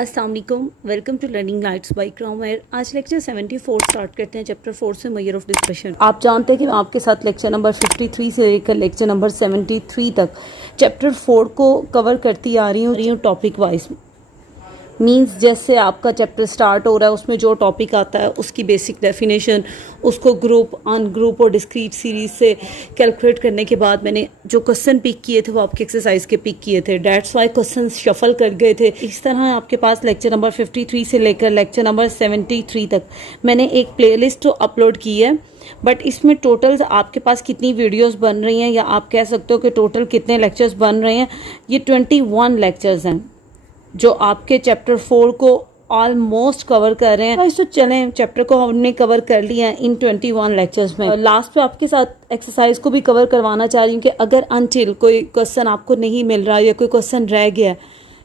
अस्सलाम वालेकुम, welcome to learning lights by क्राउमेर। आज लेक्चर 74 स्टार्ट करते हैं, चैप्टर 4 से मेजर ऑफ डिस्कशन। आप जानते हैं कि मैं आपके साथ लेक्चर नंबर 53 से लेकर लेक्चर नंबर 73 तक चैप्टर 4 को कवर करती आ रही हूँ टॉपिक वाइज। मींस जैसे आपका चैप्टर स्टार्ट हो रहा है उसमें जो टॉपिक आता है उसकी बेसिक डेफिनेशन, उसको ग्रुप अनग्रुप और डिस्क्रीट सीरीज से कैलकुलेट करने के बाद मैंने जो क्वेश्चन पिक किए थे वो आपके एक्सरसाइज के पिक किए थे। डेट्स वाई क्वेश्चन शफल कर गए थे। इस तरह आपके पास लेक्चर नंबर 53 से लेकर लेक्चर नंबर 73 तक मैंने एक प्लेलिस्ट अपलोड की है। बट इसमें टोटल आपके पास कितनी वीडियोस बन रही हैं या आप कह सकते हो कि टोटल कितने लेक्चर्स बन रहे हैं, ये 21 लेक्चर्स हैं जो आपके चैप्टर 4 को ऑलमोस्ट कवर कर रहे हैं। तो चलें, चैप्टर को हमने कवर कर लिया है इन 21 लेक्चर्स में। लास्ट पे आपके साथ एक्सरसाइज को भी कवर करवाना चाह रही हूँ कि अगर अनटिल कोई क्वेश्चन आपको नहीं मिल रहा या कोई क्वेश्चन रह गया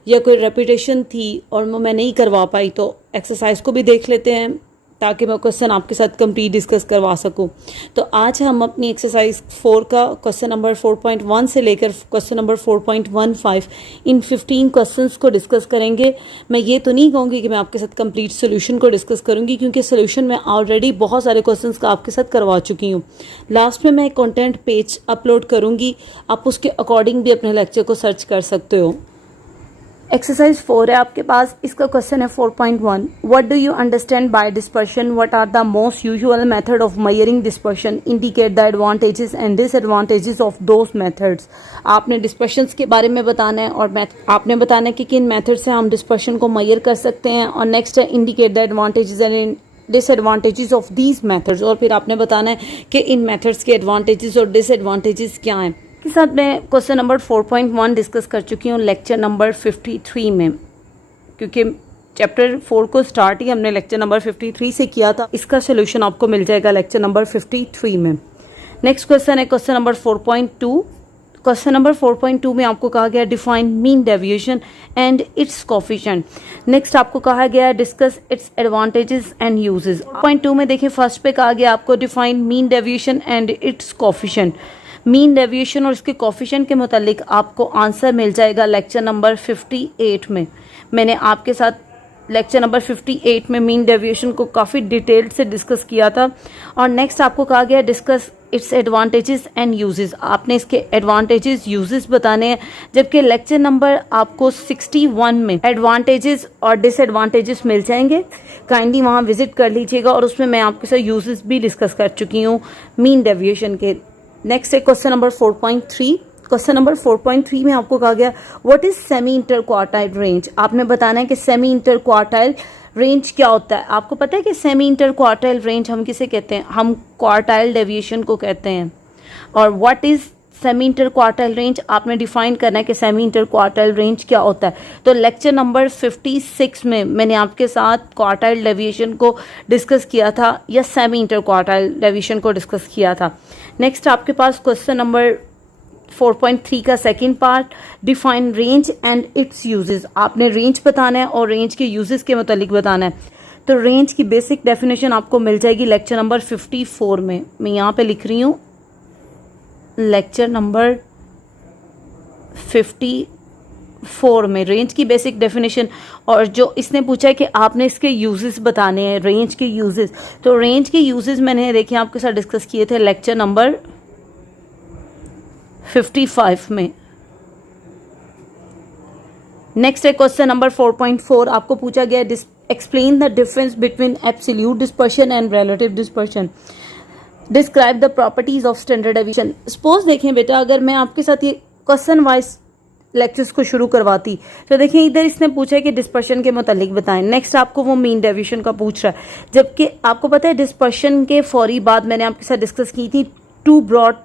या कोई रेपिटेशन थी और मैं नहीं करवा पाई तो एक्सरसाइज को भी देख लेते हैं ताकि मैं क्वेश्चन आपके साथ कंप्लीट डिस्कस करवा सकूं। तो आज हम अपनी एक्सरसाइज 4 का क्वेश्चन नंबर 4.1 से लेकर क्वेश्चन नंबर 4.15 इन 15 क्वेश्चंस को डिस्कस करेंगे। मैं ये तो नहीं कहूँगी कि मैं आपके साथ कंप्लीट सोल्यूशन को डिस्कस करूँगी, क्योंकि सोल्यूशन मैं ऑलरेडी बहुत सारे क्वेश्चंस का आपके साथ करवा चुकी हूँ। लास्ट में मैं कंटेंट पेज अपलोड करूँगी, आप उसके अकॉर्डिंग भी अपने लेक्चर को सर्च कर सकते हो। एक्सरसाइज 4 है आपके पास, इसका क्वेश्चन है 4.1। What do you understand by dispersion? What are the most usual method of measuring dispersion? Indicate the advantages and disadvantages of those methods. आपने डिस्पर्शंस के बारे में बताना है और आपने बताना है कि किन मेथड से हम डिस्पर्शन को मेजर कर सकते हैं। और नेक्स्ट है indicate the advantages and disadvantages of these methods, और फिर आपने बताना है कि इन मेथड्स के एडवांटेजेस और डिसएडवांटेजेस क्या हैं। के साथ मैं क्वेश्चन नंबर 4.1 डिस्कस कर चुकी हूँ लेक्चर नंबर 53 में, क्योंकि चैप्टर 4 को स्टार्ट ही हमने लेक्चर नंबर 53 से किया था। इसका सोल्यूशन आपको मिल जाएगा लेक्चर नंबर 53 में। नेक्स्ट क्वेश्चन है क्वेश्चन नंबर 4.2। क्वेश्चन नंबर 4.2 में आपको कहा गया define mean deviation and it's coefficient. Next आपको कहा गया discuss its advantages and uses. 4.2 में देखिए फर्स्ट पे कहा गया आपको define mean deviation and it's coefficient. Mean deviation और इसके कोफिशिएंट के मुतालिक आपको आंसर मिल जाएगा लेक्चर नंबर 58 में। मैंने आपके साथ लेक्चर नंबर 58 में मीन डेविएशन को काफ़ी डिटेल्ड से डिस्कस किया था। और नेक्स्ट आपको कहा गया discuss its advantages and uses. आपने इसके एडवांटेजेस यूजेस बताने हैं, जबकि लेक्चर नंबर आपको 61 में एडवांटेजेस और डिसएडवांटेजेस मिल जाएंगे। काइंडली वहाँ विजिट कर लीजिएगा और उसमें मैं आपके साथ यूजेस भी डिस्कस कर चुकी हूँ मीन डेविएशन के। नेक्स्ट है क्वेश्चन नंबर 4.3। क्वेश्चन नंबर 4.3 में आपको कहा गया what is semi inter quartile range. आपने बताना है कि सेमी इंटर क्वार्टाइल रेंज क्या होता है। आपको पता है कि सेमी इंटर क्वार्टाइल रेंज हम किसे कहते हैं? हम क्वार्टाइल डेविएशन को कहते हैं। और what is semi inter quartile range आपने डिफाइन करना है कि सेमी इंटर क्वार्टाइल रेंज क्या होता है। तो लेक्चर नंबर 56 में मैंने आपके साथ क्वार्टाइल डेविएशन को डिस्कस किया था या सेमी इंटर क्वार्टाइल डेविएशन को डिस्कस किया था। नेक्स्ट आपके पास क्वेश्चन नंबर 4.3 का second part define range and it's uses. आपने रेंज बताना है और रेंज के यूजेस के मुतालिक बताना है। तो रेंज की बेसिक डेफिनेशन आपको मिल जाएगी लेक्चर नंबर 54 में। मैं यहाँ पे लिख रही हूँ लेक्चर नंबर 54 में रेंज की बेसिक डेफिनेशन। और जो इसने पूछा है कि आपने इसके यूजेस बताने हैं, रेंज के यूजेस। तो रेंज के यूजेस मैंने देखिए आपके साथ डिस्कस किए थे लेक्चर नंबर 55 में। नेक्स्ट है क्वेश्चन नंबर 4.4। आपको पूछा गया explain the difference between absolute dispersion and relative dispersion. Describe the properties of standard deviation. Suppose देखें बेटा, अगर मैं आपके साथ ये क्वेश्चन वाइज लेक्चर्स को शुरू करवाती तो देखिए इधर इसने पूछा है कि डिस्पर्शन के मुतालिक बताएं। नेक्स्ट आपको वो मीन डेविएशन का पूछ रहा है, जबकि आपको पता है डिस्पर्शन के फौरी बाद मैंने आपके साथ डिस्कस की थी 2 ब्रॉड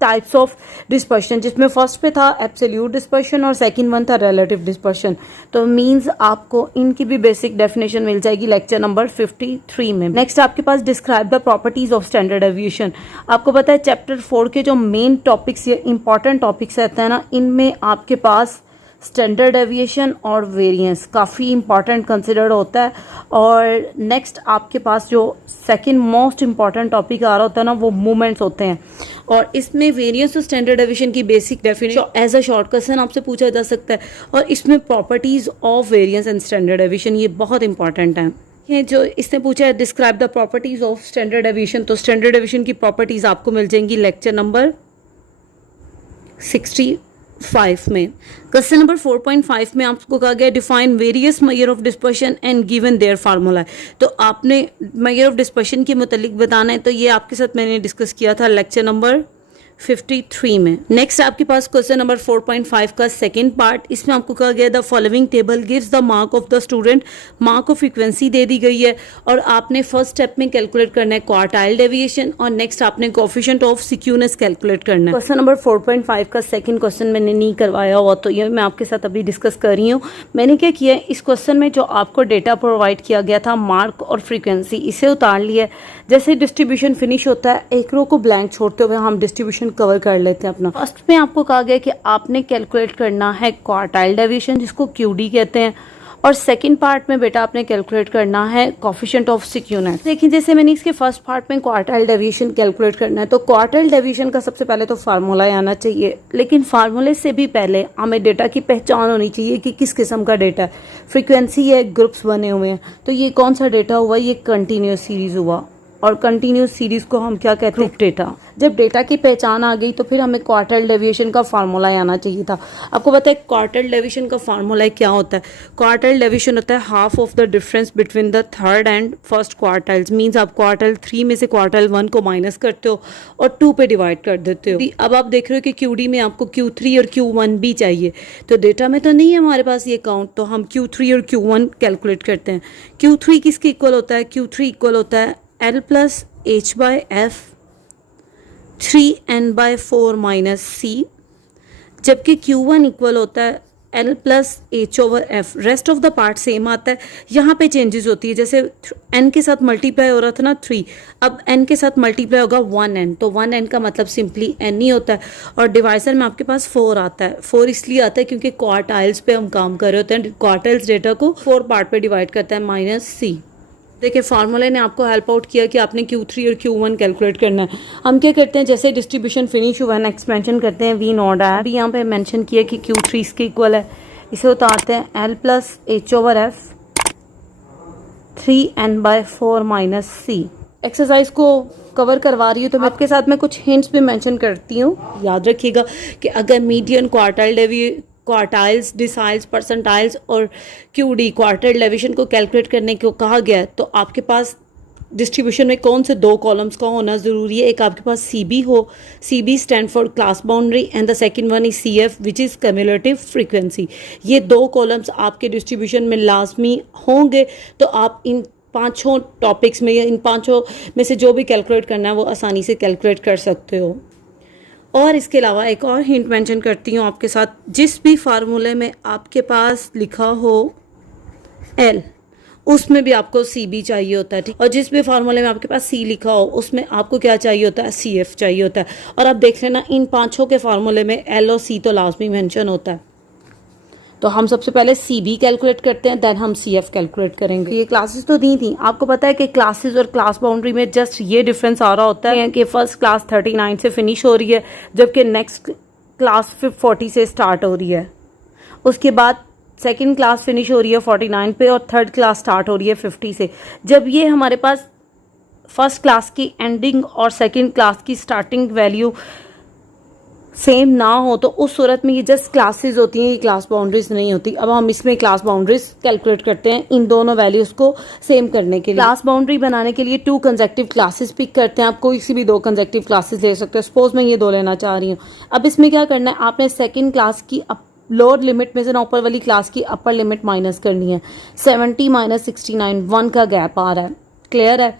टाइप्स ऑफ डिस्पर्शन, जिसमें फर्स्ट पे था एब्सोल्यूट डिस्पर्शन और सेकंड वन था रिलेटिव डिस्पर्शन। तो मींस आपको इनकी भी बेसिक डेफिनेशन मिल जाएगी लेक्चर नंबर 53 में। नेक्स्ट आपके पास describe the properties of standard deviation. आपको पता है चैप्टर 4 के जो मेन टॉपिक्स या इंपॉर्टेंट टॉपिक्स रहते हैं ना, इनमें आपके पास स्टैंडर्ड डेविएशन और वेरिएंस काफ़ी इंपॉर्टेंट कंसिडर होता है। और नेक्स्ट आपके पास जो सेकंड मोस्ट इंपॉर्टेंट टॉपिक आ रहा होता है ना, वो मूवमेंट्स होते हैं। और इसमें वेरिएंस और स्टैंडर्ड डेविएशन की basic definition as a short question आपसे पूछा जा सकता है। और इसमें properties of variance and standard deviation ये बहुत इंपॉर्टेंट है। जो इसने पूछा है describe the properties of standard deviation, तो स्टैंडर्ड डेविएशन की प्रॉपर्टीज आपको मिल जाएंगी लेक्चर नंबर 65 में। क्वेश्चन नंबर 4.5 में आपको कहा गया define various measure of dispersion and given their formula. तो आपने मेजर ऑफ डिस्पर्शन के मुतालिक बताना है, तो ये आपके साथ मैंने डिस्कस किया था लेक्चर नंबर 53 में। नेक्स्ट आपके पास क्वेश्चन नंबर 4.5 का सेकंड पार्ट, इसमें आपको कहा गया the following table gives the mark of the student. Mark of frequency दे दी गई है और आपने फर्स्ट स्टेप में कैलकुलेट करना है क्वार्टाइल डेविएशन और नेक्स्ट आपने कोएफिशिएंट ऑफ सिक्यूनेस कैलकुलेट करना है। क्वेश्चन नंबर 4.5 का सेकंड क्वेश्चन मैंने नहीं करवाया हुआ, तो ये मैं आपके साथ अभी डिस्कस कर रही हूँ। मैंने क्या किया है, इस क्वेश्चन में जो आपको डेटा प्रोवाइड किया गया था मार्क और फ्रीक्वेंसी, इसे उतार लिया है। जैसे डिस्ट्रीब्यूशन फिनिश होता है, एक रो को ब्लैंक छोड़ते हुए हम डिस्ट्रीब्यूशन कवर कर लेते हैं अपना। फर्स्ट में आपको कहा गया कि आपने कैलकुलेट करना है क्वार्टाइल डेविएशन, जिसको क्यूडी कहते हैं, और सेकंड पार्ट में बेटा आपने कैलकुलेट करना है कोएफिशिएंट ऑफ सिक्यूनेस। देखिए जैसे मैंने इसके फर्स्ट पार्ट में क्वार्टाइल डेविएशन कैलकुलेट करना है, तो क्वार्टाइल डेविएशन का सबसे पहले तो फार्मूला आना चाहिए, लेकिन फार्मूले से भी पहले हमें डेटा की पहचान होनी चाहिए कि किस किस्म का डेटा है। फ्रीक्वेंसी है, ग्रुप्स बने हुए हैं, तो ये कौन सा डेटा हुआ, ये कंटिन्यूस सीरीज हुआ, और कंटिन्यूस सीरीज को हम क्या कहते हैं, डेटा। जब डेटा की पहचान आ गई तो फिर हमें क्वार्टाइल डेविएशन का फार्मूला आना चाहिए था। आपको पता है क्वार्टाइल डेविएशन का फार्मूला क्या होता है? क्वार्टाइल डेविएशन होता है half of the difference between the third and first quartiles. Means आप क्वार्टाइल 3 में से क्वार्टाइल 1 को माइनस करते हो और 2 पे डिवाइड कर देते हो। अब आप देख रहे हो कि क्यूडी में आपको Q3 और Q1 भी चाहिए, तो डेटा में तो नहीं है हमारे पास ये काउंट, तो हम Q3 और Q1 कैलकुलेट करते हैं। Q3 किसके इक्वल होता है? Q3 इक्वल होता है L plus H by F 3n/4 minus C, जबकि Q1 इक्वल होता है L plus H over F। Rest of the part same आता है, यहाँ पे चेंजेस होती है। जैसे n के साथ मल्टीप्लाई हो रहा था ना 3, अब n के साथ मल्टीप्लाई होगा 1n, तो 1n का मतलब सिंपली n ही होता है। और डिवाइजर में आपके पास 4 आता है। 4 इसलिए आता है क्योंकि क्वार्टाइल्स पे हम काम कर रहे होते हैं। क्वार्टाइल्स डेटा को 4 पार्ट पे डिवाइड करता है माइनस C। देखिए फार्मूले ने आपको हेल्प आउट किया कि आपने Q3 और Q1 कैलकुलेट करना है। हम क्या करते हैं, जैसे डिस्ट्रीब्यूशन फिनिश हुआ है नेक्स्ट मेंशन करते हैं V नॉट है। अभी यहाँ पे मेंशन किया कि Q3 इसके इक्वल है, इसे उतारते हैं L plus H over F 3n/4 minus C। Exercise को कवर करवा रही हूँ तो मैं आपके साथ में कुछ हिंट्स भी मेंशन करती हूँ। याद रखिएगा कि अगर मीडियन क्वार्टाइल्स, डिसाइल्स, परसेंटाइल्स और क्यूडी क्वार्टाइल डेविएशन को कैलकुलेट करने को कहा गया है, तो आपके पास डिस्ट्रीब्यूशन में कौन से 2 कॉलम्स का होना ज़रूरी है? एक आपके पास CB हो, CB stand for class boundary, and the second one is CF which is cumulative frequency. ये 2 कॉलम्स आपके डिस्ट्रीब्यूशन में लाजमी होंगे, तो आप इन 5 टॉपिक्स में या इन 5 में से जो भी कैलकुलेट करना है वो आसानी से कैलकुलेट कर सकते हो। और इसके अलावा एक और हिंट मेंशन करती हूँ आपके साथ, जिस भी फार्मूले में आपके पास लिखा हो L, उसमें भी आपको CB चाहिए होता है, ठीक। और जिस भी फार्मूले में आपके पास C लिखा हो उसमें आपको क्या चाहिए होता है? CF चाहिए होता है। और आप देख लेना इन 5 के फार्मूले में L और C तो लाजमी मेंशन होता है। तो हम सबसे पहले CB कैलकुलेट करते हैं, देन हम CF कैलकुलेट करेंगे। ये क्लासेस तो दी थी, आपको पता है कि क्लासेस और क्लास बाउंड्री में जस्ट ये डिफरेंस आ रहा होता है कि फर्स्ट क्लास 39 से फिनिश हो रही है, जबकि नेक्स्ट क्लास 40 से स्टार्ट हो रही है। उसके बाद सेकंड क्लास फिनिश हो रही है 49 पे और थर्ड क्लास स्टार्ट हो रही है 50 से। जब ये हमारे पास फर्स्ट क्लास की एंडिंग और सेकंड क्लास की स्टार्टिंग वैल्यू सेम ना हो तो उस सूरत में ये जस्ट क्लासेस होती हैं, ये क्लास बाउंड्रीज नहीं होती। अब हम इसमें क्लास बाउंड्रीज कैलकुलेट करते हैं इन दोनों वैल्यूज को सेम करने के लिए। क्लास बाउंड्री बनाने के लिए 2 कंसेक्टिव क्लासेस पिक करते हैं। आप कोई सी भी 2 कंसेक्टिव क्लासेस ले सकते हो। सपोज मैं ये 2 लेना चाह रही हूँ। अब इसमें क्या करना है, आपने सेकेंड क्लास की लोअर लिमिट में से ना ऊपर वाली क्लास की अपर लिमिट माइनस करनी है। 70 माइनस 69 1 का गैप आ रहा है, क्लियर है।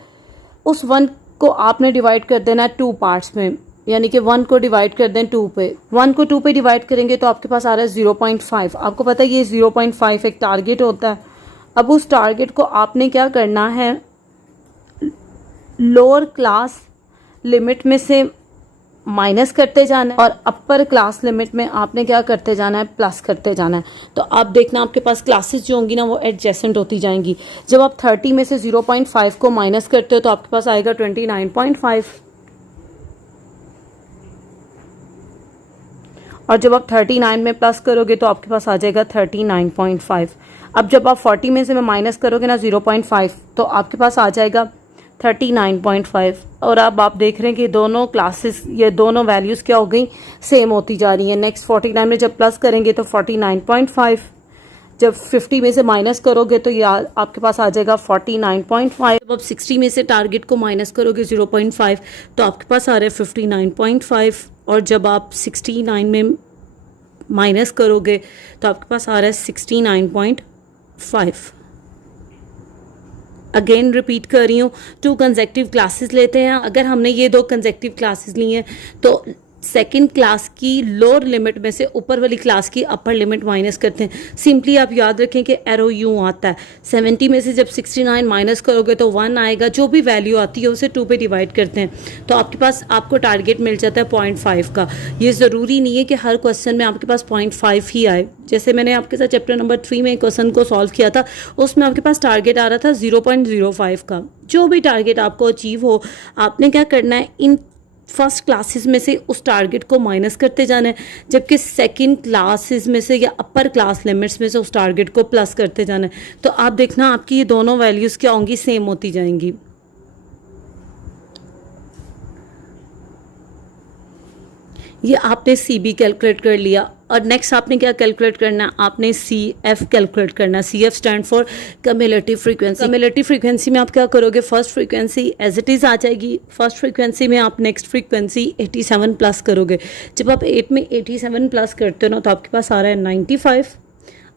उस 1 को आपने डिवाइड कर देना है 2 पार्ट्स में, यानी कि 1 को डिवाइड कर दें 2 पे। 1 को 2 पे डिवाइड करेंगे तो आपके पास आ रहा है 0.5। आपको पता है ये 0.5 एक टारगेट होता है। अब उस टारगेट को आपने क्या करना है, लोअर क्लास लिमिट में से माइनस करते जाना है और अपर क्लास लिमिट में आपने क्या करते जाना है, प्लस करते जाना है। तो आप देखना आपके पास क्लासेस जो होंगी ना वो एडजेसेंट होती जाएंगी। जब आप 30 में से 0.5 को माइनस करते हो तो आपके पास आएगा 29.5, और जब आप 39 में प्लस करोगे तो आपके पास आ जाएगा 39.5। अब जब आप 40 में से मैं माइनस करोगे ना 0.5 तो आपके पास आ जाएगा 39.5। और अब आप देख रहे हैं कि दोनों क्लासेस, ये दोनों वैल्यूज़ क्या हो गई, सेम होती जा रही हैं। नेक्स्ट 49 में जब प्लस करेंगे तो 49.5, जब 50 में से माइनस करोगे तो ये आपके पास आ जाएगा 49.5। जब आप 60 में से टारगेट को माइनस करोगे 0.5 तो आपके पास आ रहा है 59.5, और जब आप 69 में माइनस करोगे तो आपके पास आ रहा है 69.5। अगेन रिपीट कर रही हूँ, 2 कंसेक्टिव क्लासेस लेते हैं। अगर हमने ये 2 कंसेक्टिव क्लासेस ली हैं तो सेकंड क्लास की लोअर लिमिट में से ऊपर वाली क्लास की अपर लिमिट माइनस करते हैं। सिंपली आप याद रखें कि एरो यूँ आता है, 70 में से जब 69 माइनस करोगे तो 1 आएगा, जो भी वैल्यू आती है उसे 2 पे डिवाइड करते हैं तो आपके पास आपको टारगेट मिल जाता है 0.5 का। ये ज़रूरी नहीं है कि हर क्वेश्चन में आपके पास 0.5 ही आए। जैसे मैंने आपके साथ चैप्टर नंबर 3 में क्वेश्चन को सॉल्व किया था, उसमें आपके पास टारगेट आ रहा था 0.05 का। जो भी टारगेट आपको अचीव हो, आपने क्या करना है, इन फर्स्ट क्लासेस में से उस टारगेट को माइनस करते जाना है, जबकि सेकंड क्लासेस में से या अपर क्लास लिमिट्स में से उस टारगेट को प्लस करते जाना है। तो आप देखना आपकी ये दोनों वैल्यूज़ क्या होंगी, सेम होती जाएंगी। ये आपने सी बी कैलकुलेट कर लिया, और नेक्स्ट आपने क्या कैलकुलेट करना है, आपने सी एफ कैलकुलेट करना है। C F stand for cumulative frequency. Cumulative frequency में आप क्या करोगे, first frequency as it is आ जाएगी। फर्स्ट फ्रीक्वेंसी में आप नेक्स्ट फ्रीक्वेंसी 87 प्लस करोगे। जब आप 8 में 87 प्लस करते हो ना तो आपके पास आ रहा है 95।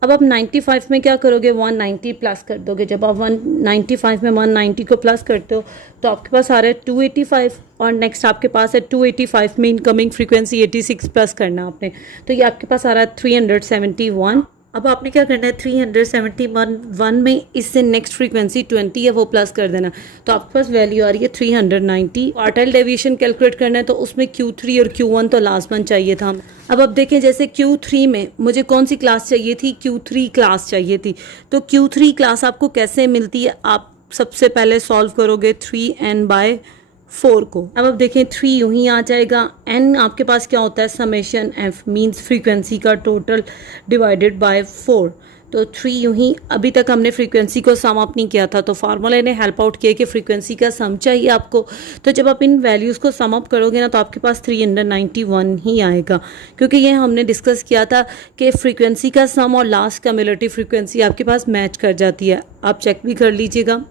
अब आप 95 में क्या करोगे, 190 प्लस कर दोगे। जब आप 195 में 190 को प्लस करते हो तो आपके पास आ रहा है 285, और नेक्स्ट आपके पास है 285 में इनकमिंग फ्रीक्वेंसी 86 प्लस करना आपने, तो ये आपके पास आ रहा है 371। अब आपने क्या करना है, 371 में इससे नेक्स्ट फ्रीक्वेंसी 20 है वो प्लस कर देना, तो आपके पास वैल्यू आ रही है 390। क्वार्टाइल डेविएशन कैलकुलेट करना है तो उसमें Q3 और Q1 तो लाजमन चाहिए था। अब देखें, जैसे Q3 में मुझे कौन सी क्लास चाहिए थी, Q3 क्लास चाहिए थी। तो Q3 क्लास आपको कैसे मिलती है, आप सबसे पहले सॉल्व करोगे 3n/4 को। अब देखें 3 यूं ही आ जाएगा, n आपके पास क्या होता है, समेशन f मींस फ्रीक्वेंसी का टोटल डिवाइडेड बाय 4। तो 3 यूं ही, अभी तक हमने फ्रीक्वेंसी को सम अप नहीं किया था तो फार्मूले ने हेल्प आउट किया कि फ्रीक्वेंसी का सम चाहिए आपको। तो जब आप इन वैल्यूज़ को सम अप करोगे ना तो आपके पास 391 ही आएगा, क्योंकि ये हमने डिस्कस किया था कि फ्रीक्वेंसी का सम और लास्ट कम्युलेटिव फ्रीक्वेंसी आपके पास मैच कर जाती है। आप चेक भी कर लीजिएगा।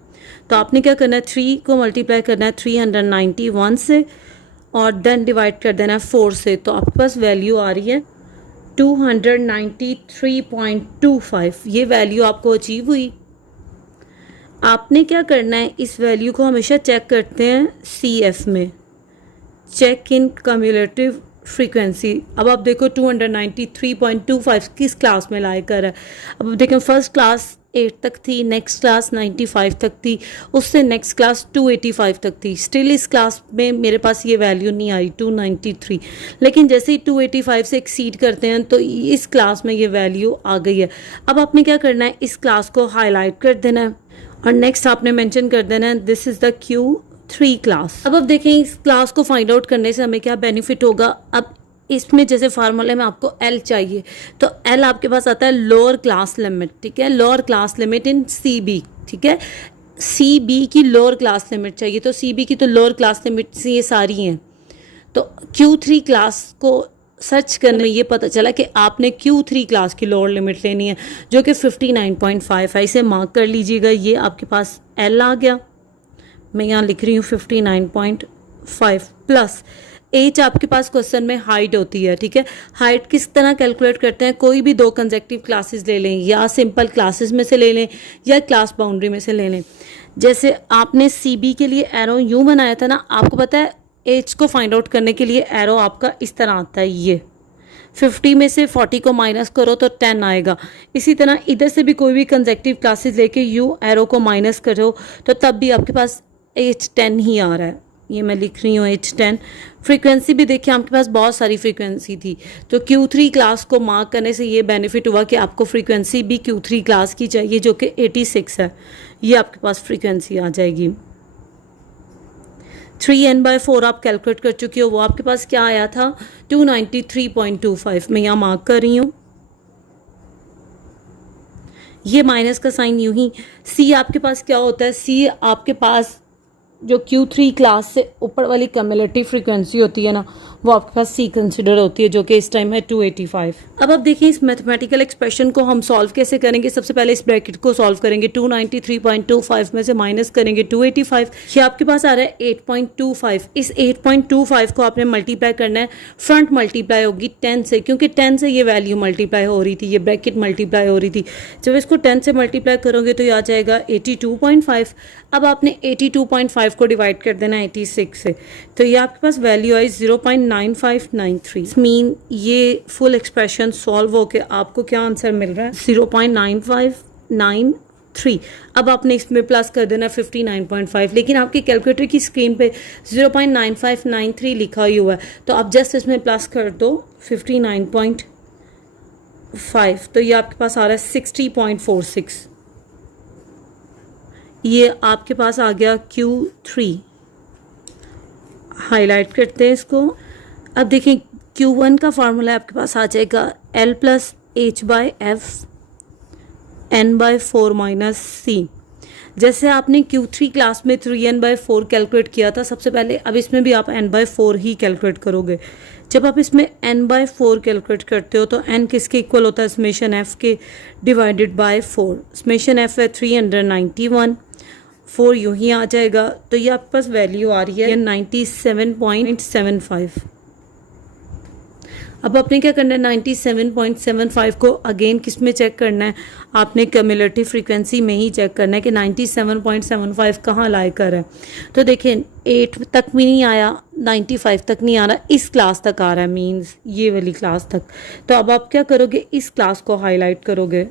तो आपने क्या करना है, 3 को मल्टीप्लाई करना है 391 से और देन डिवाइड कर देना है 4 से, तो आपके पास वैल्यू आ रही है 293.25। ये वैल्यू आपको अचीव हुई। आपने क्या करना है, इस वैल्यू को हमेशा चेक करते हैं CF में, चेक इन कम्युलेटिव फ्रीक्वेंसी। अब आप देखो 293.25 किस क्लास में लाई कर है। अब देखें फर्स्ट क्लास 8 तक थी, नेक्स्ट क्लास 95 तक थी, उससे नेक्स्ट क्लास 285 तक थी। स्टिल इस क्लास में मेरे पास ये वैल्यू नहीं आई 293, लेकिन जैसे ही 285 से एक्सीड करते हैं तो इस क्लास में ये वैल्यू आ गई है। अब आपने क्या करना है, इस क्लास को हाईलाइट कर देना है और नेक्स्ट आपने मेंशन कर देना है this is the Q3 class. अब देखें इस क्लास को फाइंड आउट करने से हमें क्या बेनिफिट होगा। अब इसमें जैसे फार्मूले में आपको L चाहिए तो L आपके पास आता है लोअर क्लास लिमिट, ठीक है, lower class limit in CB, ठीक है, CB की लोअर क्लास लिमिट चाहिए। तो CB की तो लोअर क्लास लिमिट ये सारी हैं। तो Q3 क्लास को सर्च करने में ये पता चला कि आपने Q3 क्लास की लोअर लिमिट लेनी है जो कि 59.5 है। इसे मार्क कर लीजिएगा, ये आपके पास L आ गया। मैं यहाँ लिख रही हूँ 59.5 प्लस एच आपके पास क्वेश्चन में हाइट होती है, ठीक है। हाइट किस तरह कैलकुलेट करते हैं, कोई भी 2 कंसेक्टिव क्लासेस ले लें या सिंपल क्लासेस में से ले लें या क्लास बाउंड्री में से ले लें। जैसे आपने CB के लिए एरो यूँ बनाया था ना, आपको पता है एच को फाइंड आउट करने के लिए एरो आपका इस तरह आता है, ये 50 में से 40 को माइनस करो तो 10 आएगा। इसी तरह इधर से भी कोई भी कंसेक्टिव क्लासेस लेके यू एरो को माइनस करो तो तब भी आपके पास H 10 ही आ रहा है। ये मैं लिख रही हूँ H10। फ्रीक्वेंसी भी देखिए आपके पास बहुत सारी फ्रीक्वेंसी थी, तो Q3 क्लास को मार्क करने से ये बेनिफिट हुआ कि आपको फ्रीक्वेंसी भी Q3 क्लास की चाहिए जो कि 86 है, ये आपके पास फ्रीक्वेंसी आ जाएगी। 3n/4 आप कैलकुलेट कर चुकी हो, वो आपके पास क्या आया था 293.25। मैं यहाँ मार्क कर रही हूँ, ये माइनस का साइन यूं ही। सी आपके पास क्या होता है, सी आपके पास जो Q3 क्लास से ऊपर वाली कम्युलेटिव फ्रीक्वेंसी होती है ना, वो आपके पास सी कंसिडर होती है जो कि इस टाइम है 285। अब आप देखिए इस मैथमेटिकल एक्सप्रेशन को हम सॉल्व कैसे करेंगे। सबसे पहले इस ब्रैकेट को सॉल्व करेंगे, 293.25 में से माइनस करेंगे 285, ये आपके पास आ रहा है 8.25। इस 8.25 को आपने मल्टीप्लाई करना है, फ्रंट मल्टीप्लाई होगी 10 से, क्योंकि 10 से ये वैल्यू मल्टीप्लाई हो रही थी, ये ब्रैकेट मल्टीप्लाई हो रही थी। जब इसको 10 से मल्टीप्लाई करोगे तो ये आ जाएगा 82.5। अब आपने 82.5 को डिवाइड कर देना 86 से, तो ये आपके पास वैल्यू आई 0.9593। मीन ये फुल एक्सप्रेशन सॉल्व होके आपको क्या आंसर मिल रहा है 0.9593। अब आपने इसमें प्लस कर देना 59.5, लेकिन आपकी कैलकुलेटर की स्क्रीन पे 0.9593 लिखा ही हुआ है, तो आप जस्ट इसमें प्लस कर दो 59.5, तो ये आपके पास आ रहा है 60.46। ये आपके पास आ गया Q3। हाईलाइट करते हैं इसको। अब देखें Q1 का फार्मूला आपके पास आ जाएगा L + H/F n/4 - C। जैसे आपने Q3 क्लास में 3n/4 कैलकुलेट किया था सबसे पहले, अब इसमें भी आप n/4 ही कैलकुलेट करोगे। जब आप इसमें n/4 कैलकुलेट करते हो तो n किसके इक्वल होता है, समेशन f के डिवाइडेड बाय 4। समेशन f है 391, 4 यूं ही आ जाएगा, तो ये आपके पास वैल्यू आ रही है 97.75। अब आपने क्या करना है, 97.75 को अगेन किस में चेक करना है, आपने क्यूमुलेटिव फ्रीक्वेंसी में ही चेक करना है कि 97.75 कहाँ लाई कर है। तो देखिए 8 तक भी नहीं आया, 95 तक नहीं आ रहा, इस क्लास तक आ रहा है, मींस ये वाली क्लास तक। तो अब आप क्या करोगे, इस क्लास को हाईलाइट करोगे।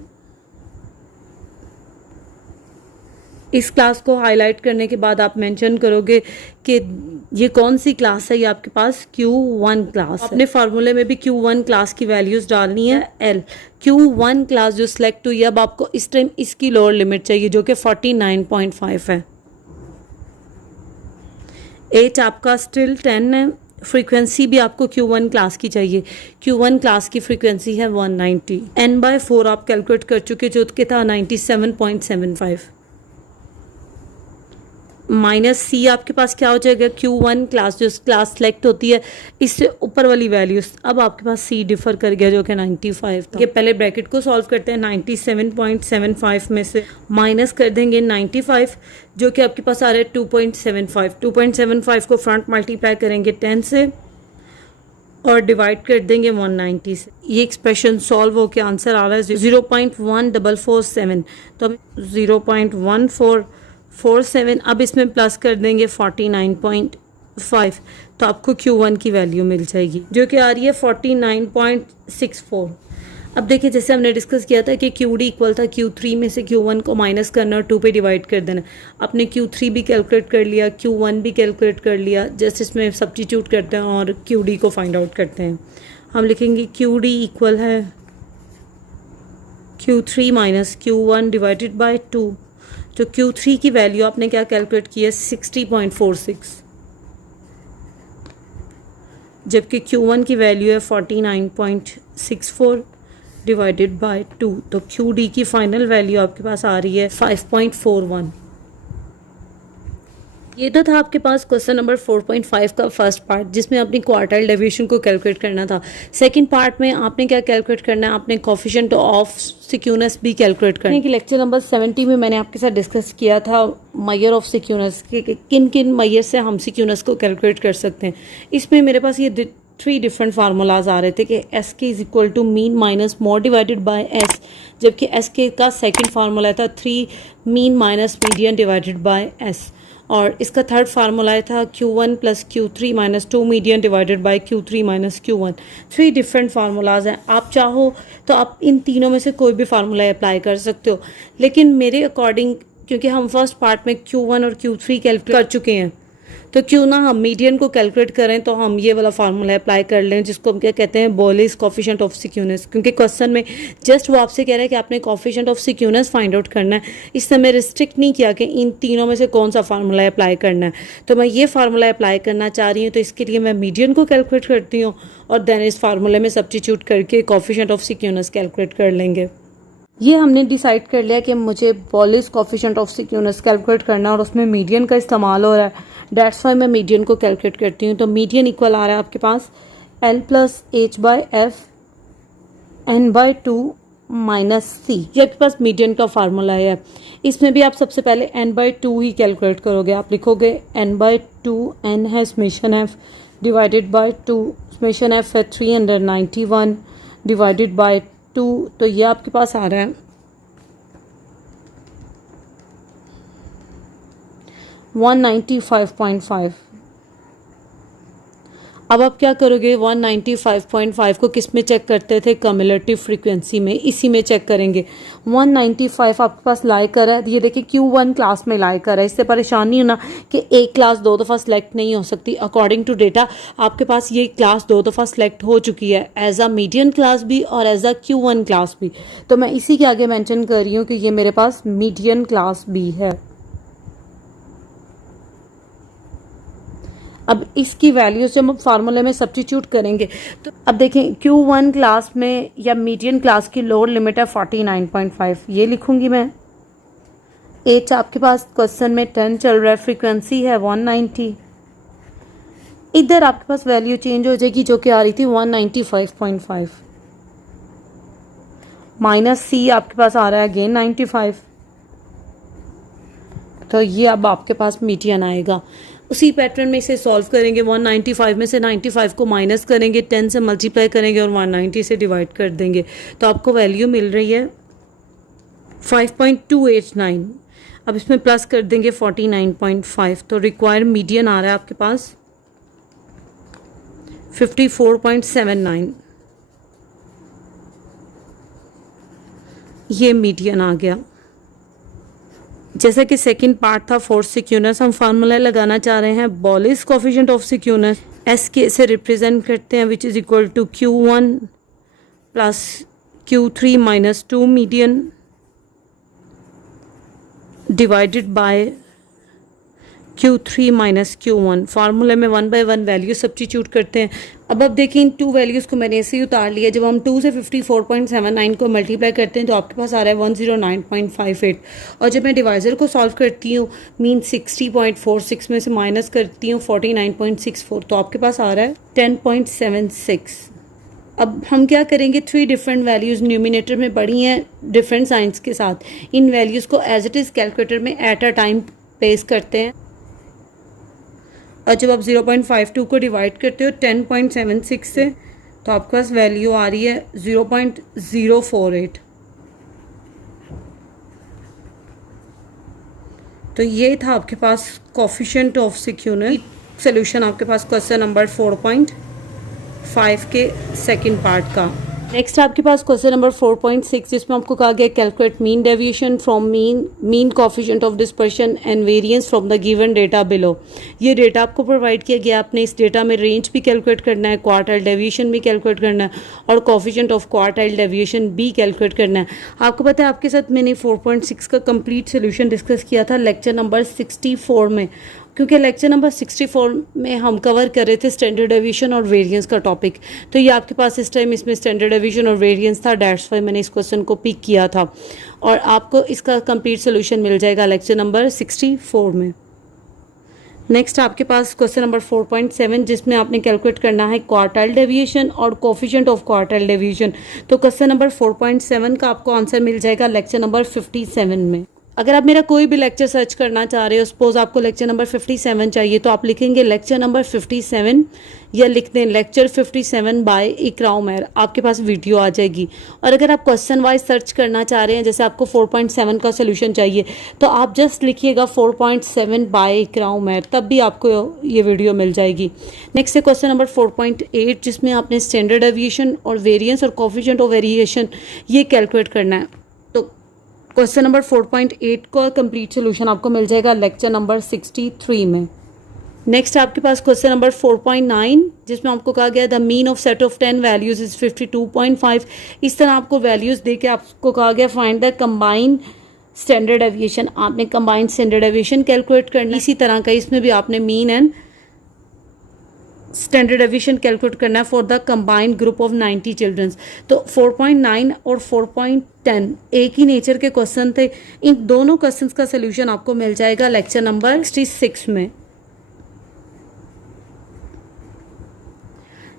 इस क्लास को हाईलाइट करने के बाद आप मेंशन करोगे कि ये कौन सी क्लास है, ये आपके पास Q1 क्लास है। अपने फार्मूले में भी Q1 क्लास की वैल्यूज डालनी है L। Q1 क्लास जो सिलेक्ट हुई है, अब आपको इस टाइम इसकी लोअर लिमिट चाहिए जो कि 49.5 है। H आपका स्टिल 10 है। फ्रीक्वेंसी भी आपको Q1 क्लास की चाहिए, Q1 क्लास की फ्रीक्वेंसी है 190। n/4 आप कैलकुलेट कर चुके जो कि था 97.75 माइनस सी आपके पास क्या हो जाएगा, Q1 क्लास जो क्लास सेलेक्ट होती है इससे ऊपर वाली वैल्यूज। अब आपके पास सी डिफर कर गया जो कि 95 था। ये पहले ब्रैकेट को सॉल्व करते हैं, 97.75 में से माइनस कर देंगे 95 जो कि आपके पास आ रहा है 2.75। 2.75 को फ्रंट मल्टीप्लाई करेंगे 10 से और डिवाइड कर देंगे 190 से। ये एक्सप्रेशन सॉल्व होकर आंसर आ रहा है 0.1447। तो अब 0.1447, अब इसमें प्लस कर देंगे 49.5, तो आपको Q1 की वैल्यू मिल जाएगी जो कि आ रही है 49.64। अब देखिए जैसे हमने डिस्कस किया था कि QD इक्वल था Q3 में से Q1 को माइनस करना और 2 पे डिवाइड कर देना। आपने Q3 भी कैलकुलेट कर लिया, Q1 भी कैलकुलेट कर लिया, जस्ट इसमें सब्स्टिट्यूट करते हैं और QD को फाइंड आउट करते हैं। हम लिखेंगे QD इक्वल है Q3 minus Q1 divided by 2। तो Q3 की वैल्यू आपने क्या कैलकुलेट की है 60.46, जबकि Q1 की वैल्यू है 49.64 डिवाइडेड बाय 2। तो QD की फाइनल वैल्यू आपके पास आ रही है 5.41। ये तो था आपके पास क्वेश्चन नंबर 4.5 का फर्स्ट पार्ट जिसमें अपनी क्वार्टाइल डेविएशन को कैलकुलेट करना था। सेकंड पार्ट में आपने क्या कैलकुलेट करना है, आपने कोफिशिएंट ऑफ सिक्यूनेस भी कैलकुलेट करना है। कि लेक्चर नंबर 70 में मैंने आपके साथ डिस्कस किया था मेजर ऑफ सिक्यूनेस कि किन किन मेजर से हम सिक्यूनेस को कैलकुलेट कर सकते हैं। इसमें मेरे पास ये 3 डिफरेंट फार्मूलाज आ रहे थे कि S k is equal to mean minus mode divided by S, जबकि एस के का सेकंड फार्मूला था 3 mean minus median divided by S, और इसका थर्ड फार्मूला था Q1 plus Q3 minus 2 median divided by Q3 minus Q1। 3 different formulas हैं। आप चाहो तो आप इन तीनों में से कोई भी फार्मूला अप्लाई कर सकते हो, लेकिन मेरे अकॉर्डिंग क्योंकि हम फर्स्ट पार्ट में Q1 और Q3 कैलकुलेट कर चुके हैं तो क्यों ना हम मीडियन को कैलकुलेट करें, तो हम ये वाला फार्मूला अप्लाई कर लें जिसको हम क्या कहते हैं, बोलिस कोफिशिएंट ऑफ सिक्यूनेस। क्योंकि क्वेश्चन में जस्ट वो आपसे कह रहा है कि आपने कोफिशिएंट ऑफ सिक्यूनेस फाइंड आउट करना है, इसने हमें रिस्ट्रिक्ट नहीं किया कि इन तीनों में से कौन सा फार्मूला अप्लाई करना है। तो मैं ये फार्मूला अप्लाई करना चाह रही हूँ, तो इसके लिए मैं मीडियन को कैलकुलेट करती हूँ और देन इस फार्मूले में सब्स्टिट्यूट करके कोफिशिएंट ऑफ सिक्यूनेस कैलकुलेट कर लेंगे। ये हमने डिसाइड कर लिया कि मुझे बोलिस कोफिशिएंट ऑफ सिक्यूनेस कैलकुलेट करना है और उसमें मीडियन का इस्तेमाल हो रहा है, डेट्स वाई मैं मीडियन को कैलकुलेट करती हूँ। तो मीडियन इक्वल आ रहा है आपके पास L plus H by F N by two minus C. ये आपके पास मीडियन का फार्मूला है। इसमें भी आप सबसे पहले n by two he calculate करोगे। आप लिखोगे n बाई टू, n है summation F divided by two, summation F है 391 डिवाइडेड बाई 2, तो ये आपके पास आ रहा है 195.5। अब आप क्या करोगे, 195.5 को किस में चेक करते थे, कम्युलेटिव फ्रीक्वेंसी में, इसी में चेक करेंगे। 195 आपके पास लाई कर रहा है, ये देखिए Q1 क्लास में लाई कर रहा है। इससे परेशानी होना कि एक क्लास दो दफ़ा सेलेक्ट नहीं हो सकती। अकॉर्डिंग टू डेटा आपके पास ये क्लास दो दफ़ा सेलेक्ट हो चुकी है, एज अ मीडियन क्लास भी और एज अ Q1 क्लास भी। तो मैं इसी के आगे मेंशन कर रही हूँ कि ये मेरे पास मीडियन क्लास भी है। अब इसकी वैल्यूज जब हम फार्मूले में सब्स्टिट्यूट करेंगे, तो अब देखें Q1 क्लास में या मीडियन क्लास की लोअर लिमिट है 49.5, ये लिखूंगी मैं। एच आपके पास क्वेश्चन में 10 चल रहा है, फ्रीक्वेंसी है 190। इधर आपके पास वैल्यू चेंज हो जाएगी जो कि आ रही थी 195.5, माइनस सी आपके पास आ रहा है अगेन 95। तो ये अब आपके पास मीडियन आएगा। उसी पैटर्न में इसे सॉल्व करेंगे। 195 में से 95 को माइनस करेंगे, 10 से मल्टीप्लाई करेंगे और 190 से डिवाइड कर देंगे, तो आपको वैल्यू मिल रही है 5.289। अब इसमें प्लस कर देंगे 49.5, तो रिक्वायर्ड मीडियन आ रहा है आपके पास 54.79। ये मीडियन आ गया। जैसा कि सेकंड पार्ट था फोर्स सिक्यूनेस, हम फार्मूला लगाना चाह रहे हैं बोलिस कोफिशिएंट ऑफ सिक्यूनेस, एस के से रिप्रेजेंट करते हैं, which is equal to Q1 plus Q3 minus 2 median divided by Q3 minus Q1। फार्मूले में 1 बाय 1 वैल्यू सब्स्टिट्यूट करते हैं। अब देखिए इन टू वैल्यूज़ को मैंने ऐसे ही उतार लिया। जब हम 2 से 54.79 को मल्टीप्लाई करते हैं तो आपके पास आ रहा है 109.58, और जब मैं डिवाइज़र को सॉल्व करती हूँ मीन 60.46 में से माइनस करती हूँ 49.64, तो आपके पास आ रहा है 10.76। अब हम क्या करेंगे, 3 डिफरेंट वैल्यूज़ न्यूमिनेटर में पढ़ी हैं डिफरेंट साइंस के साथ, इन वैल्यूज़ को एज इट इज़ कैलकुलेटर में एट अ टाइम प्लेस करते हैं, और जब आप 0.52 को डिवाइड करते हो 10.76 से, तो आपके पास वैल्यू आ रही है 0.048। तो ये था आपके पास कोफिशिएंट ऑफ सिक्यूनेस। सोल्यूशन आपके पास क्वेश्चन नंबर 4.5 के सेकंड पार्ट का। नेक्स्ट आपके पास क्वेश्चन नंबर 4.6, जिसमें आपको कहा गया calculate mean deviation from mean coefficient of dispersion and variance from the given data below. ये डेटा आपको प्रोवाइड किया गया, आपने इस डेटा में रेंज भी कैलकुलेट करना है, क्वार्टाइल डेविएशन भी कैलकुलेट करना है और कोफिशिएंट ऑफ क्वार्टाइल डेविएशन भी कैलकुलेट करना है। आपको पता है आपके साथ मैंने 4.6 का कंप्लीट सोल्यूशन डिस्कस किया था लेक्चर नंबर 64 में, क्योंकि लेक्चर नंबर 64 में हम कवर कर रहे थे स्टैंडर्ड डेविएशन और वेरिएंस का टॉपिक। तो ये आपके पास इस टाइम इसमें स्टैंडर्ड डेविएशन और वेरिएंस था, दैट्स वाई मैंने इस क्वेश्चन को पिक किया था, और आपको इसका कंप्लीट सोल्यूशन मिल जाएगा लेक्चर नंबर 64 में। नेक्स्ट आपके पास क्वेश्चन नंबर 4.7, जिसमें आपने कैलकुलेट करना है क्वार्टाइल डेविएशन और कोफिशिएंट ऑफ क्वार्टाइल डेविएशन। तो क्वेश्चन नंबर 4.7 का आपको आंसर मिल जाएगा लेक्चर नंबर 57 में। अगर आप मेरा कोई भी लेक्चर सर्च करना चाह रहे हो, सपोज आपको लेक्चर नंबर 57 चाहिए, तो आप लिखेंगे लेक्चर नंबर 57 या लिख दें लेक्चर 57 बाय इकरा उमैर, आपके पास वीडियो आ जाएगी। और अगर आप क्वेश्चन वाइज सर्च करना चाह रहे हैं, जैसे आपको 4.7 का सोल्यूशन चाहिए, तो आप जस्ट लिखिएगा 4.7 बाय इकरा उमैर, तब भी आपको ये वीडियो मिल जाएगी। नेक्स्ट है क्वेश्चन नंबर 4.8, जिसमें आपने स्टैंडर्ड डेविएशन और वेरिएंस और कोफिशिएंट ऑफ वेरिएशन ये कैलकुलेट करना है। क्वेश्चन नंबर 4.8 का कंप्लीट सोल्यूशन आपको मिल जाएगा लेक्चर नंबर 63 में। नेक्स्ट आपके पास क्वेश्चन नंबर 4.9 जिसमें आपको कहा गया the mean of set of 10 values is 52.5। इस तरह आपको वैल्यूज दे के आपको कहा गया find the combined standard aviation. आपने कंबाइंड स्टैंडर्ड एविएशन कैलकुलेट करना। इसी तरह का इसमें भी आपने mean and standard aviation calculate करना है for the combined group of 90 childrens. तो 4.9 और 4.10 एक ही नेचर के क्वेश्चन थे। इन दोनों क्वेश्चंस का सोल्यूशन आपको मिल जाएगा लेक्चर नंबर 66 में।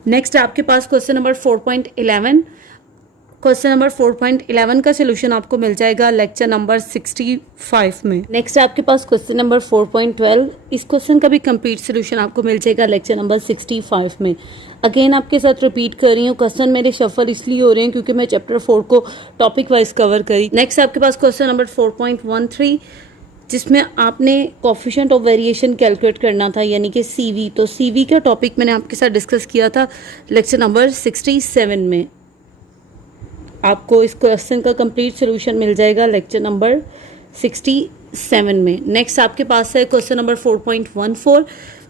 नेक्स्ट आपके पास क्वेश्चन नंबर 4.11। क्वेश्चन नंबर 4.11 का सोल्यूशन आपको मिल जाएगा लेक्चर नंबर 65 में। नेक्स्ट आपके पास क्वेश्चन नंबर 4.12। इस क्वेश्चन का भी कंप्लीट सोल्यूशन आपको मिल जाएगा लेक्चर नंबर 65 में। अगेन आपके साथ रिपीट कर रही हूँ, क्वेश्चन मेरे शफल इसलिए हो रहे हैं क्योंकि मैं चैप्टर 4 को टॉपिक वाइज कवर करी। नेक्स्ट आपके पास क्वेश्चन नंबर 4.13 जिसमें आपने कोफिशिएंट ऑफ वेरिएशन कैलकुलेट करना था यानी कि सीवी। तो सीवी का टॉपिक मैंने आपके साथ डिस्कस किया था लेक्चर नंबर 67 में। आपको इस क्वेश्चन का कंप्लीट सोल्यूशन मिल जाएगा लेक्चर नंबर 67 में। नेक्स्ट आपके पास है क्वेश्चन नंबर 4.14।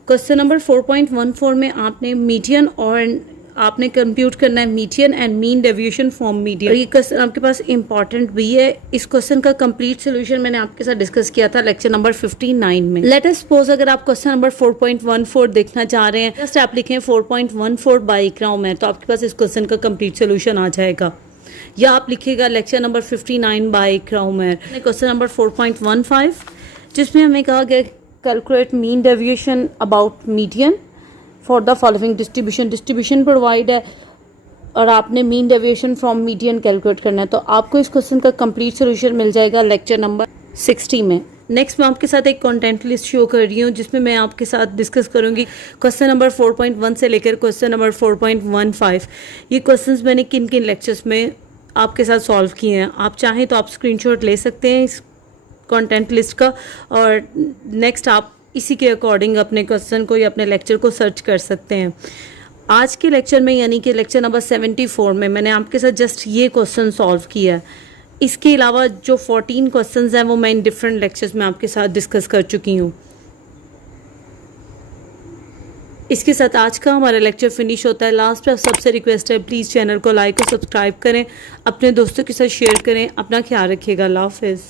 क्वेश्चन नंबर 4.14 में आपने मीडियन और आपने कंप्यूट करना है median and mean deviation from median. ये क्वेश्चन आपके पास इंपॉर्टेंट भी है। इस क्वेश्चन का कंप्लीट सोल्यूशन मैंने आपके साथ डिस्कस किया था लेक्चर नंबर 59 में। लेट अस सपोज अगर आप क्वेश्चन नंबर 4.14 देखना चाह रहे हैं, जस्ट आप लिखें 4.14 बाय इकरा उमैर, तो आपके पास इस क्वेश्चन का कंप्लीट सोल्यूशन आ जाएगा। या आप लिखिएगा लेक्चर नंबर 59 बाय इकरा उमैर। क्वेश्चन नंबर 4.15 जिसमें हमें कहा गया calculate mean deviation about median for the following distribution. Distribution provide है और आपने mean deviation from median calculate करना है। तो आपको इस क्वेश्चन का कंप्लीट सोल्यूशन मिल जाएगा लेक्चर नंबर 60 में। नेक्स्ट मैं आपके साथ एक कंटेंट लिस्ट शो कर रही हूँ जिसमें मैं आपके साथ डिस्कस करूँगी क्वेश्चन नंबर 4.1 से लेकर क्वेश्चन नंबर 4.15। ये क्वेश्चंस मैंने किन किन लेक्चर्स में आपके साथ सॉल्व किए हैं। आप चाहें तो आप स्क्रीनशॉट ले सकते हैं इस कंटेंट लिस्ट का और नेक्स्ट आप इसी के अकॉर्डिंग अपने क्वेश्चन को या अपने लेक्चर को सर्च कर सकते हैं। आज के लेक्चर में यानी कि लेक्चर नंबर 74 में मैंने आपके साथ जस्ट ये क्वेश्चन सॉल्व किया है। इसके अलावा जो 14 क्वेश्चंस हैं वो मैं इन डिफरेंट लेक्चर्स में आपके साथ डिस्कस कर चुकी हूँ। इसके साथ आज का हमारा लेक्चर फिनिश होता है। लास्ट पे सबसे रिक्वेस्ट है प्लीज़ चैनल को लाइक और सब्सक्राइब करें, अपने दोस्तों के साथ शेयर करें। अपना ख्याल रखिएगा। अल्लाह हाफिज़।